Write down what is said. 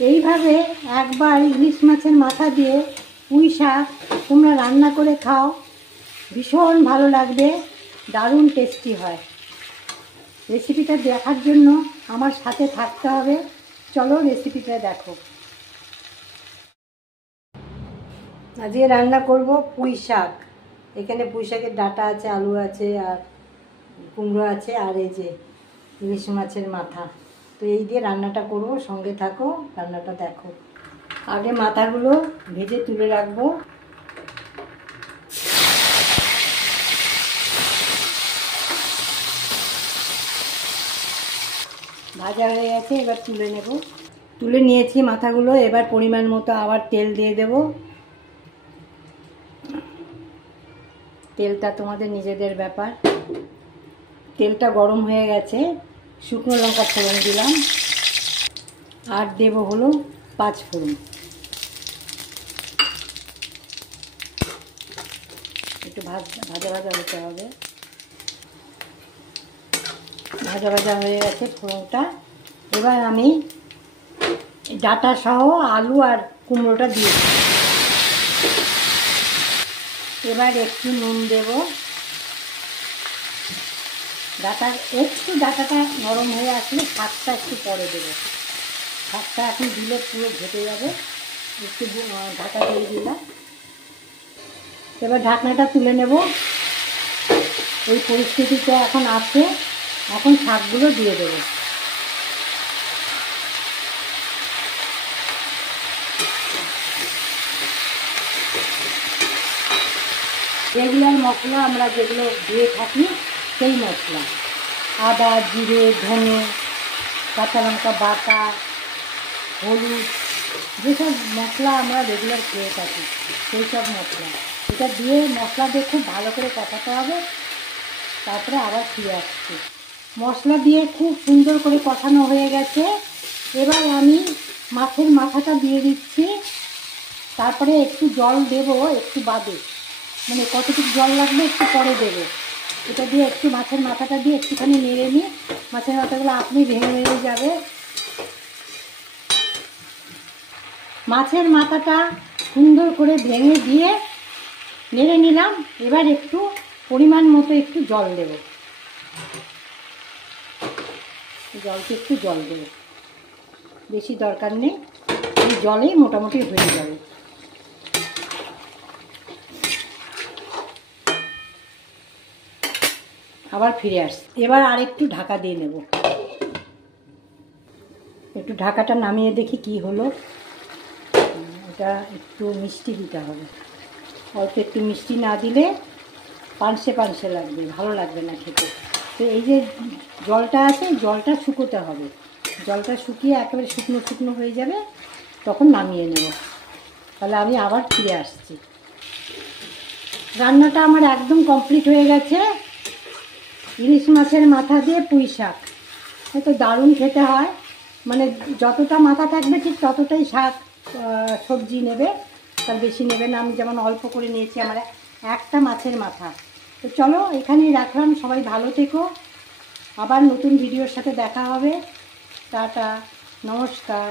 এইভাবে একবার ইলিশ মাছের মাথা দিয়ে পুঁই শাক তোমরা রান্না করে খাও, ভীষণ ভালো লাগবে, দারুণ টেস্টি হয়। রেসিপিটা দেখার জন্য আমার সাথে থাকতে হবে। চলো রেসিপিটা দেখো। আজকে রান্না করব পুঁই শাক। এখানে পুঁই শাকের ডাঁটা আছে, আলু আছে, আর কুমড়ো আছে, আর এই যে ইলিশ মাছের মাথা। তো এই দিয়ে রান্নাটা করব, সঙ্গে থাকো, রান্নাটা দেখো। আগে মাথাগুলো ভেজে তুলে রাখবো। ভাজা হয়ে গেছে, এবার তুলে নেব। তুলে নিয়েছি মাথাগুলো। এবার পরিমাণ মতো আবার তেল দিয়ে দেব। তেলটা তোমাদের নিজেদের ব্যাপার। তেলটা গরম হয়ে গেছে, শুকনো লঙ্কা ফোড়ন দিলাম, আর দেব হলো 5 ফোড়ন। একটু ভাজা ভাজা হতে হবে। ভাজা ভাজা হয়ে গেছে ফোড়নটা। এবার আমি ডাঁটা সহ আলু আর কুমড়োটা দিয়েছি। এবার একটু নুন দেব। ডাঁটাটা নরম হয়ে আসলে শাকটা একটু পরে দেবো। শাকটা এখন দিলে পুরো ঘেটে যাবে। একটু ঢাকা দিয়ে দিলাম। এবার ঢাকনাটা তুলে নেব। এই পরিস্থিতিতে এখন আছে, এখন শাকগুলো দিয়ে দেবো। রেগুলার মশলা আমরা যেগুলো দিয়ে থাকি সেই মশলা, আদা, জিরে, ধনে, কাঁচা লঙ্কা বাটা, হলুদ, যেসব মশলা আমরা রেগুলার খেয়ে থাকি সেই সব মশলা। এটা দিয়ে মশলা দিয়ে খুব ভালো করে কষাতে হবে। তারপরে আবার ফিরে আসছি। মশলা দিয়ে খুব সুন্দর করে কষানো হয়ে গেছে। এবার আমি মাছের মাথাটা দিয়ে দিচ্ছি। তারপরে একটু জল দেব, একটু বাদে, মানে কতটুকু জল লাগবে একটু পরে দেবো। এটা দিয়ে একটু মাছের মাথাটা দিয়ে একটুখানি নেড়ে নিই। মাছের মাথাগুলো আপনি ভেঙে যাবে। মাছের মাথাটা সুন্দর করে ভেঙে দিয়ে নেড়ে নিলাম। এবার একটু পরিমাণ মতো একটু জল দেব। একটু জল দেব, বেশি দরকার নেই, এই জলেই মোটামুটি হয়ে যাবে। আবার ফিরে আসছি। এবার আর একটু ঢাকা দিয়ে নেব। একটু ঢাকাটা নামিয়ে দেখি কি হলো। এটা একটু মিষ্টি দিতে হবে। অল্প একটু মিষ্টি না দিলে পানসে পানসে লাগবে, ভালো লাগবে না খেতে। তো এই যে জলটা আছে, জলটা শুকোতে হবে। জলটা শুকিয়ে একেবারে শুকনো শুকনো হয়ে যাবে, তখন নামিয়ে নেব। তাহলে আমি আবার ফিরে আসছি। রান্নাটা আমার একদম কমপ্লিট হয়ে গেছে। ইলিশ মাছের মাথা দিয়ে পুঁই শাক, হয়তো দারুণ খেতে হয়। মানে যতটা মাথা থাকবে ঠিক ততটাই শাক সবজি নেবে, তার বেশি নেবে না। আমি যেমন অল্প করে নিয়েছি, আমার একটা মাছের মাথা। তো চলো এখানেই রাখলাম। সবাই ভালো থেকো, আবার নতুন ভিডিওর সাথে দেখা হবে। টাটা, নমস্কার।